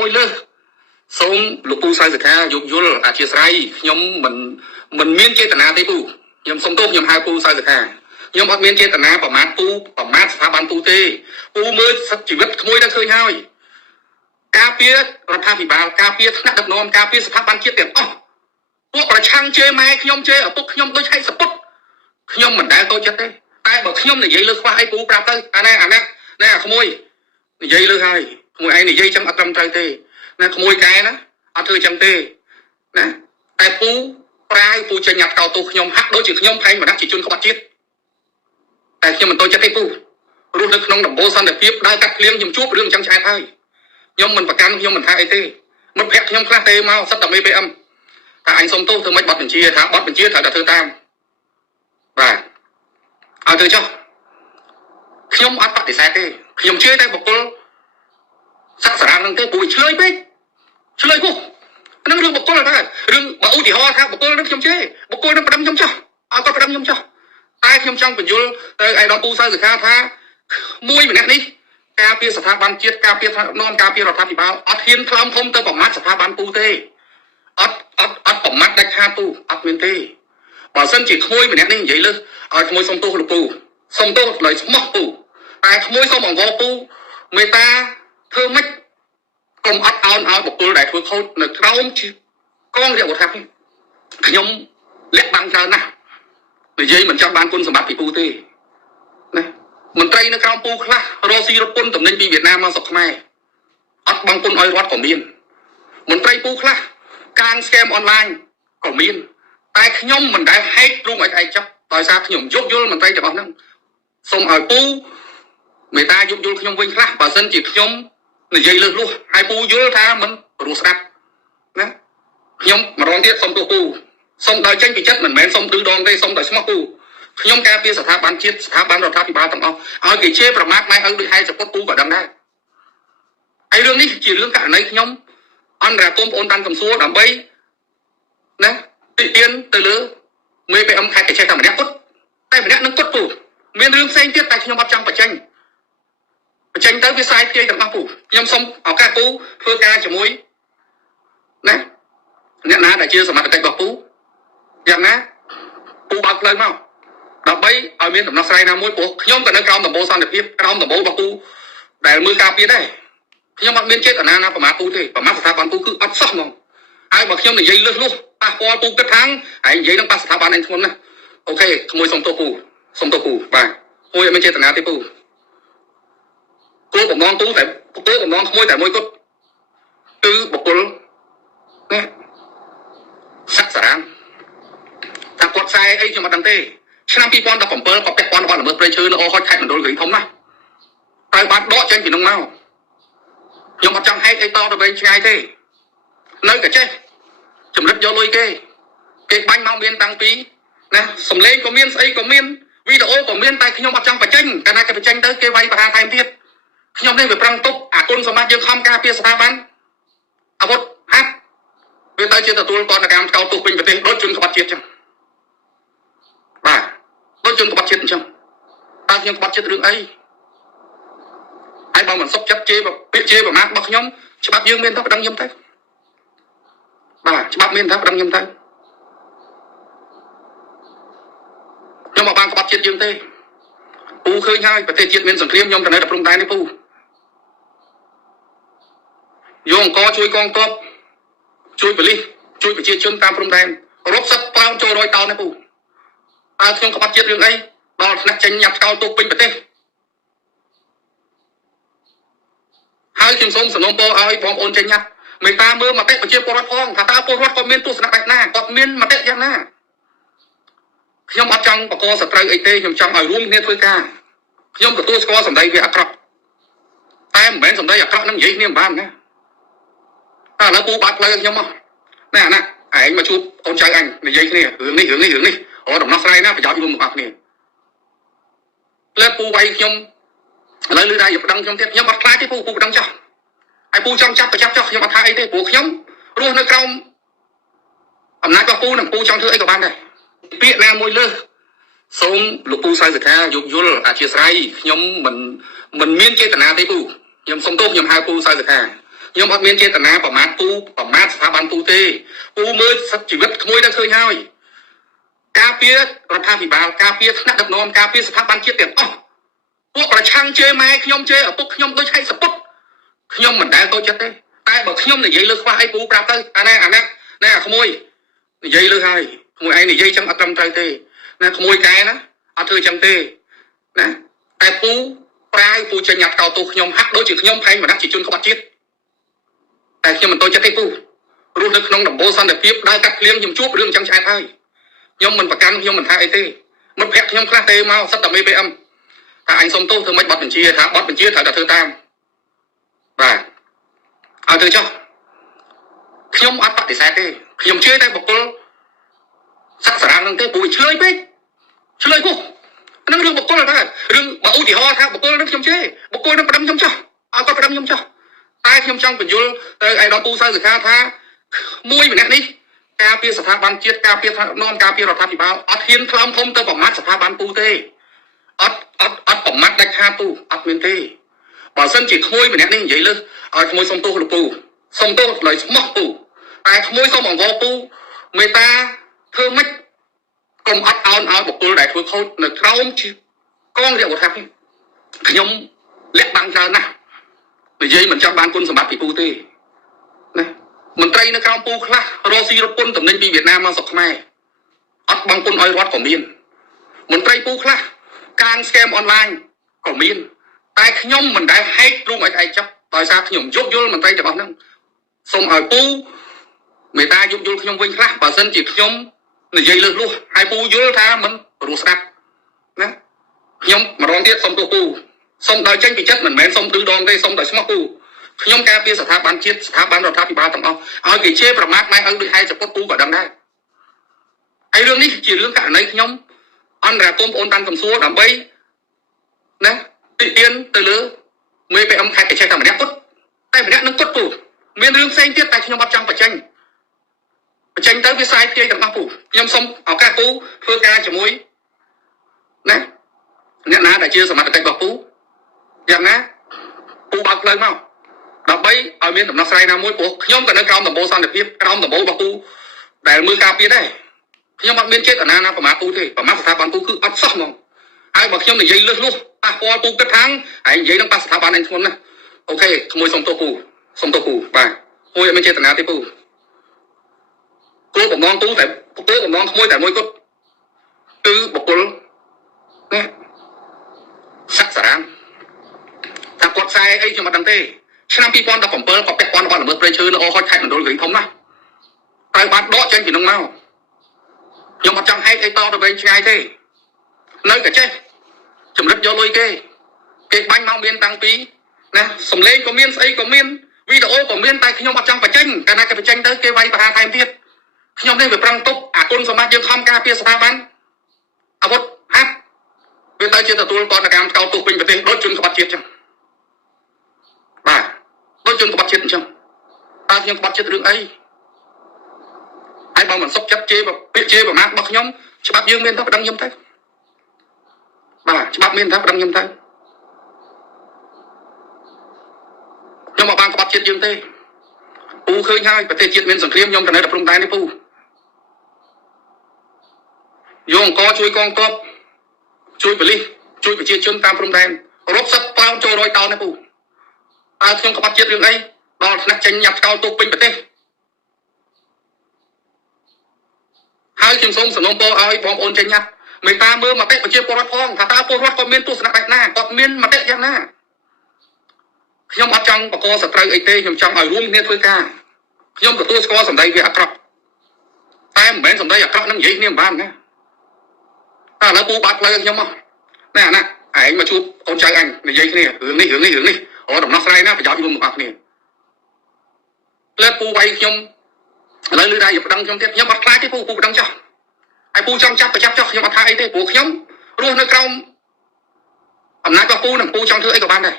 មួយលើសូមលោកពូសៅសខាយោគយល់អធិស្ឋានខ្ញុំមិនមានចេតនាទេពូខ្ញុំសុំទោសខ្ញុំហៅពូសៅសខាខ្ញុំអត់មានចេតនាប្រមាថពូប្រមាថស្ថាប័នពូទេពូមើលជីវិតក្មួយដល់ឃើញហើយការពាររដ្ឋាភិបាលការពារថ្នាក់ដឹកនាំការពារស្ថាប័នជាតិទាំងអស់ពួកប្រឆាំងជេរម៉ែខ្ញុំជេរឪពុកខ្ញុំដូចហិសពុតខ្ញុំមិនដែលតូចចិត្តទេតែបើខ្ញុំនិយាយលើខ្វះអីពូប្រាប់ទៅអាណាក្មួយនិយាយលើហើយក្មួយឯងនិយាយចឹងអត់ត្រឹមត្រូវទេណាក្មួយកែណាអត់ធ្វើចឹងទេណាតែពូប្រាយពូចេញញត្តិកោតទោសខ្ញុំហាក់ដូចជាខ្ញុំផែងបណ្ដាជាជនក្បត់ជាតិតែខ្ញុំមិនតូចចិត្តទេពូរស់នៅក្នុងដំបូលសន្តិភាពដើរកាត់ភ្លៀងខ្ញុំជួបរឿងចឹងឆ្អែតហើយខ្ញុំមិនប្រកាន់ខ្ញុំមិនថាអីទេមិត្តភក្តិខ្ញុំខ្លះទេមកសិតតែមេ PM តែអញសុំទោសធ្វើម៉េចបတ်បញ្ជាថាបတ်បញ្ជាត្រូវតែធ្វើតាមបាទឲ្យទៅចុះខ្ញុំអត់បដិសេធទេខ្ញុំជឿតែបុគ្គលសក្សារៈនឹងទេពូឆ្លើយពេកឆ្លើយពោះហ្នឹងរឿងបុគ្គលហ្នឹងរឿងបើឧទាហរណ៍ថាបុគ្គលនឹងខ្ញុំជេរបុគ្គលនឹងប្រដិមខ្ញុំចុះឲ្យគាត់ប្រដិមខ្ញុំចុះតែខ្ញុំចង់បញ្យល់ទៅឯកឧត្តមពូសៅសខាថាមួយម្នាក់នេះការពារស្ថាប័នជាតិការពារថ្នាក់ដឹកនាំការពាររដ្ឋាភិបាលអត់ហ៊ានថ្លើមធំទៅប្រមាថស្ថាប័នពូទេអត់ប្រមាថដាច់ខាតពូអត់មានទេបើសិនជាក្មួយម្នាក់នេះនិយាយលើឲ្យក្មួយសុំទោសលោកពូសុំទោសលើស្មោះពូតែក្មួយសុំអង្វរពូមេតាធ្វើម៉េចកុំអត់អោនឲ្យបុគ្គលដែលធ្វើខូចនៅក្រោមកងរាជរដ្ឋាភិបាលខ្ញុំលាក់បាំងច្រើនណាស់និយាយមិនចង់បានគុណសម្បត្តិពីពូទេណាមន្ត្រីនៅក្រោមពូខ្លះរស់ស៊ីរត់ពន្ធតំណែងពីវៀតណាមមកស្រុកខ្មែរអត់បង់ពន្ធឲ្យរដ្ឋក៏មានមន្ត្រីពូខ្លះកាងស្កេមអនឡាញក៏មានតែខ្ញុំមិនដែលហែកទ្រូងឲ្យឯងចាប់ដោយសារខ្ញុំយោគយល់មន្ត្រីទាំងអស់ហ្នឹងសូមឲ្យពូមេត្តាយោគយល់ខ្ញុំវិញខ្លះបើសិនជាខ្ញុំនិយាយលើសលួសហើយពូយល់ថាមិនព្រោះស្ដាប់ណាខ្ញុំម្ដងទៀតសូមទោសពូសូមដល់ចេញពីចិត្តមិនមែនសូមឌឺដងទេសូមដល់ស្មោះពូខ្ញុំការពារស្ថាប័នជាតិស្ថាប័នរដ្ឋាភិបាលទាំងអស់ឲ្យគេជេរប្រមាថម៉ែឪដូចហែសពុតពូក៏ដឹងដែរហើយរឿងនេះជារឿងករណីខ្ញុំអន្តរាគមបងប្អូនតាមកំសួរដើម្បីណាទីទៀនទៅលើមេ PM ខេត្តកញ្ចេះតែម្នាក់ពុតតែម្នាក់នឹងពុតពូមានរឿងផ្សេងទៀតតែខ្ញុំអត់ចង់បញ្ចេញទៅវាសាយភាយទាំងអស់ពូខ្ញុំសូមឱកាសពូធ្វើការជាមួយណាអ្នកណាដែលជាសមត្ថកិច្ចរបស់ពូយ៉ាងណាពូបើកផ្លូវមកដើម្បីឲ្យមានដំណោះស្រាយណាមួយព្រោះខ្ញុំក៏នៅក្រោមដំបូលសន្តិភាពក្រោមដំបូលរបស់ពូដែលមើលការពារដែរខ្ញុំអត់មានចេតនាណាប្រមាថពូទេប្រមាថស្ថាប័នពូគឺអត់សោះហ្មងហើយបើខ្ញុំនិយាយលើសលួសប៉ះពាល់ពូគិតថាហើយនិយាយនឹងប៉ះស្ថាប័នឯងធ្ងន់ណាស់អូខេក្មួយសុំទោសពូបាទពូអត់មានចេតនាទេពូគោលបំណងពូតែគោលបំណងក្មួយតែមួយគត់គឺបុគ្គលណាសក្សារៈថាគាត់ខ្សែអីខ្ញុំអត់ដឹងទេឆ្នាំ2017ក៏ពាក់ព័ន្ធរបស់ល្មើសព្រៃឈើនៅអូហុចខេត្តមណ្ឌលគិរីធំណាស់ត្រូវបានដកចេញពីនោះមកខ្ញុំអត់ចង់ហែកអីតទៅវិញឆ្ងាយទេនៅកចេះចម្រិតយកលុយគេបាញ់មកមានតាំងពីណាសំលេងក៏មានស្អីក៏មានវីដេអូក៏មានតែខ្ញុំអត់ចង់បញ្ចេញតែណាគេបញ្ចេញទៅគេវាយបហាថែមទៀតខ្ញុំនេះវាប្រឹងទប់អាគុណសម្បត្តិយើងខំការពារស្ថាប័នអាវុធហាត់វាទៅជាទទួលកតកម្មកោតទោសពេញប្រទេសដូចជនក្បត់ជាតិចឹងបាទដូចជនក្បត់ជាតិអញ្ចឹងតើខ្ញុំក្បត់ជាតិរឿងអីហើយបើមិនសុខចិត្តជេរពាក្យជេរប្រមាថរបស់ខ្ញុំច្បាប់យើងមានតែប្តឹងខ្ញុំទៅបាទច្បាប់មានតែប្តឹងខ្ញុំទៅខ្ញុំមកបានក្បត់ជាតិយើងទេពូឃើញហើយប្រទេសជាតិមានសង្គ្រាមខ្ញុំទៅនៅតែព្រំដែននេះពូយកអង្គជួយកងទ័ពជួយប៉ូលីសជួយប្រជាជនតាមព្រំដែនរົບសិតប៉ោងចូល100តោននេះពូតើខ្ញុំក្បត់ជាតិរឿងអីដល់ថ្នាក់ចេញញ៉ាត់កោទោសពេញប្រទេសហើយខ្ញុំសូមសំណូមពរឲ្យបងប្អូនចេញញ៉ាត់មេត្តាមើលមតិប្រជាពលរដ្ឋផងថាតើពលរដ្ឋគាត់មានទស្សនៈបែបណាគាត់មានមតិយ៉ាងណាខ្ញុំអត់ចង់បកសត្រូវអីទេខ្ញុំចង់ឲ្យរួមគ្នាធ្វើការខ្ញុំទទួលស្គាល់សម្ដីវាអាក្រក់តែមិនមែនសម្ដីអាក្រក់នឹងនិយាយគ្នាមិនបានណាតែឥឡូវពូបាត់ផ្លូវខ្ញុំមកណែអាណាឯងមកជួបអូនចៅអញនិយាយគ្នារឿងនេះអូដំណោះស្រាយណាប្រយោជន៍រួមរបស់គ្នាលើពូវាយខ្ញុំឥឡូវលឺដែរយកប្តឹងខ្ញុំទៀតខ្ញុំអត់ខ្លាចទេពូប្តឹងចោះហើយពូចង់ចាប់ចោះខ្ញុំអត់ថាអីទេព្រោះខ្ញុំរស់នៅក្រោមអំណាចរបស់ពូនឹងពូចង់ធ្វើអីក៏បានដែរពាក្យណាមួយលើសសូមលោកពូសៅសខាយោគយល់អធិស្ឋានខ្ញុំមិនមានចេតនាទេពូខ្ញុំសុំទោសខ្ញុំហៅពូសៅសខា ខ្ញុំអត់មានចេតនាប្រមាថពូប្រមាថស្ថាប័នពូទេពូមើលជីវិតក្មួយដល់ឃើញហើយការពាររដ្ឋាភិបាលការពារថ្នាក់ដឹកនាំការពារស្ថាប័នជាតិទាំងអស់ពួកប្រឆាំងជេរម៉ែខ្ញុំជេរឪពុកខ្ញុំដូចហិសពុតខ្ញុំមិនដែលតូចចិត្តទេតែបើខ្ញុំនិយាយលើខ្វះអីពូប្រាប់ទៅអាណាអាក្មួយនិយាយលើហើយក្មួយឯងនិយាយចឹងអត់ត្រឹមត្រូវទេណាក្មួយកែណាអត់ធ្វើចឹងទេណាតែពូប្រាយពូចេញញ៉ាត់កោទោសខ្ញុំហាក់ដូចជាខ្ញុំផែងវណ្ណៈជាជនក្បត់ជាតិតែខ្ញុំមិនតូចចិត្តទេពូរស់នៅក្នុងដំបូលសន្តិភាពដើរកាត់ភ្លៀងខ្ញុំជួបរឿងចឹងឆ្អែតហើយខ្ញុំមិនប្រកាន់ខ្ញុំមិនថាអីទេមិត្តភក្តិខ្ញុំខ្លះទេមកសិតតែមេ PM ថាអញសុំទោសធ្វើមិនបတ်បញ្ជាថាបတ်បញ្ជាត្រូវតែធ្វើតាមបាទឲ្យទៅចុះខ្ញុំអត់បដិសេធទេខ្ញុំជឿតែបុគ្គលសាក់សារនឹងទេពូឆ្លើយពេកឆ្លើយពោះនឹងរឿងបុគ្គលថារឿងបើឧទាហរណ៍ថាបុគ្គលនឹងខ្ញុំជឿបុគ្គលនឹងប្រដិមខ្ញុំចុះឲ្យគាត់ប្រដិមខ្ញុំចុះតែខ្ញុំចង់បញ្យល់ទៅឯដល់ពូសៅសិក្ខាថាមួយម្នាក់នេះការពារស្ថាប័នជាតិការពារថ្នាក់នាំការពាររដ្ឋាភិបាលអត់ហ៊ានថ្លើមធំទៅប្រមាថស្ថាប័នពូទេអត់ប្រមាថដាច់ខាតពូអត់មានទេបើសិនជាក្មួយម្នាក់នេះនិយាយលើឲ្យក្មួយសុំទោសលោកពូសុំទោសដោយស្មោះពូតែក្មួយសុំអង្វរពូមេតាធ្វើម៉េចកុំអត់អោនឲ្យបុគ្គលដែលធ្វើខូចនៅក្រោមកងរាជរដ្ឋាភិបាលខ្ញុំលាក់បាំងច្រើនណាស់និយាយមិនចាំបានគុណសម្បត្តិពីពូទេណាមន្ត្រីនៅក្រោមពូខ្លះរកស៊ីរពុនតំណែងពីវៀតណាមមកស្រុកខ្មែរអត់បង់គុណឲ្យរដ្ឋក៏មានមន្ត្រីពូខ្លះការស្កេមអនឡាញក៏មានតែខ្ញុំមិនដែលហែកទ្រូងឲ្យឯងចុះដោយសារខ្ញុំយោគយល់មន្ត្រីទាំងអស់ហ្នឹងសូមឲ្យពូមេតាយោគយល់ខ្ញុំវិញខ្លះបើសិនជាខ្ញុំនិយាយលើសលួសហើយពូយល់ថាមិនព្រោះស្ដាប់ណាខ្ញុំម្ដងទៀតសូមទោសពូសូមដោយចេញពីចិត្តមិនមែនសូមឌឺដងទេសូមដោយស្មោះពូខ្ញុំការពារស្ថាប័នជាតិស្ថាប័នរដ្ឋាភិបាលទាំងអស់ឲ្យគេជេរប្រមាថម៉ែឪដូចហែចពុតពូក៏ដឹងដែរហើយរឿងនេះជារឿងករណីខ្ញុំអន្តរាគមបងប្អូនតាមកំសួរដើម្បីណាទីទៀនទៅលើមេ PM ខេត្តកញ្ចេះតែម្នាក់គត់តែម្នាក់នឹងគត់ពូមានរឿងផ្សេងទៀតតែខ្ញុំអត់ចង់បញ្ចេញទៅវាសាយភាយទាំងអស់ពូខ្ញុំសូមឱកាសពូធ្វើការជាមួយណាអ្នកណាដែលជាសមត្ថកិច្ចរបស់ពូយ៉ាងណាពូបើកផ្លូវមកដើម្បីឲ្យមានដំណោះស្រាយណាមួយព្រោះខ្ញុំក៏នៅក្រោមដំបូលសន្តិភាពក្រោមដំបូលរបស់ពូដែលមើលការពារដែរខ្ញុំអត់មានចេតនាណាប្រមាថពូទេប្រមាថស្ថាប័នពូគឺអត់សោះហ្មងហើយបើខ្ញុំនិយាយលើសលួសប៉ះពាល់ពូគិតថាហើយនិយាយនឹងប៉ះស្ថាប័នឯងធ្ងន់ណាស់អូខេក្មួយសុំទោសពូបាទគួយអត់មានចេតនាទេពូគោលបំណងពូតែគោលបំណងក្មួយតែមួយគត់គឺបុគ្គលណាសាក់សារ៉ានថាគាត់ខ្សែអីខ្ញុំអត់ដឹងទេឆ្នាំ2017ក៏ពាក់ព័ន្ធរបស់ល្មើសព្រៃឈើនៅអូហុចខេត្តមណ្ឌលគិរីធំណាស់ត្រូវបានដកចេញពីនោះមកខ្ញុំអត់ចង់ហែកអីតទៅវិញឆ្ងាយទេនៅកញ្ចេះចម្រិតយកលុយគេបាញ់មកមានតាំងពីណាសំលេងក៏មានស្អីក៏មានវីដេអូក៏មានតែខ្ញុំអត់ចង់បញ្ចេញកាលណាគេបញ្ចេញទៅគេវាយបហាថែមទៀតខ្ញុំនេះវាប្រឹងទប់អាគុណសម្បត្តិយើងខំការពារស្ថាប័នអាវុធហាត់វាទៅជាទទួលកតកម្មកោតទោសពេញប្រទេសដូចជនក្បត់ជាតិចឹងបាទដូចជនក្បត់ជាតិអញ្ចឹងតើខ្ញុំក្បត់ជាតិរឿងអីហើយបើមិនសុខចិត្តជេរពាក្យជេរប្រមាថរបស់ខ្ញុំច្បាប់យើងមានតែប្តឹងខ្ញុំទៅបាទច្បាប់មានតែប្តឹងខ្ញុំទៅខ្ញុំមកបានក្បត់ជាតិយើងទេពូឃើញហើយប្រទេសជាតិមានសង្គ្រាមខ្ញុំទៅនៅតែព្រំដែននេះពូយកអង្គជួយកងទ័ពជួយប៉ូលីសជួយប្រជាជនតាមព្រំដែនរាប់សិបតោនចូល100តោននេះពូតើខ្ញុំក្បត់ជាតិរឿងអីដល់ថ្នាក់ចេញញ៉ាត់កោទោសពេញប្រទេសហើយខ្ញុំសូមសំណូមពរឲ្យបងប្អូនចេញញ៉ាត់មេតាមើលមតិប្រជាពលរដ្ឋផងថាតើពលរដ្ឋគាត់មានទស្សនៈបែបណាគាត់មានមតិយ៉ាងណាខ្ញុំអត់ចង់បកកសត្រូវអីទេខ្ញុំចង់ឲ្យរួមគ្នាធ្វើការខ្ញុំទទួលស្គាល់សម្ដីវាអាក្រក់តែមិនមែនសម្ដីអាក្រក់នឹងនិយាយគ្នាមិនបានណាតែឥឡូវពូបាត់ផ្លូវខ្ញុំមកណាឯងមកជួបកូនចៅអញនិយាយគ្នារឿងនេះអូដំណោះស្រាយណាប្រយោជន៍រួមទាំងអស់គ្នាលើពូវាយខ្ញុំឥឡូវលឺដែរយកប្តឹងខ្ញុំទៀតខ្ញុំអត់ខ្លាចទេពូប្តឹងចោះហើយពូចង់ចាប់ចោះខ្ញុំអត់ថាអីទេព្រោះខ្ញុំរស់នៅក្រោមអំណាចរបស់ពូនឹងពូចង់ធ្វើអីក៏បានដែរ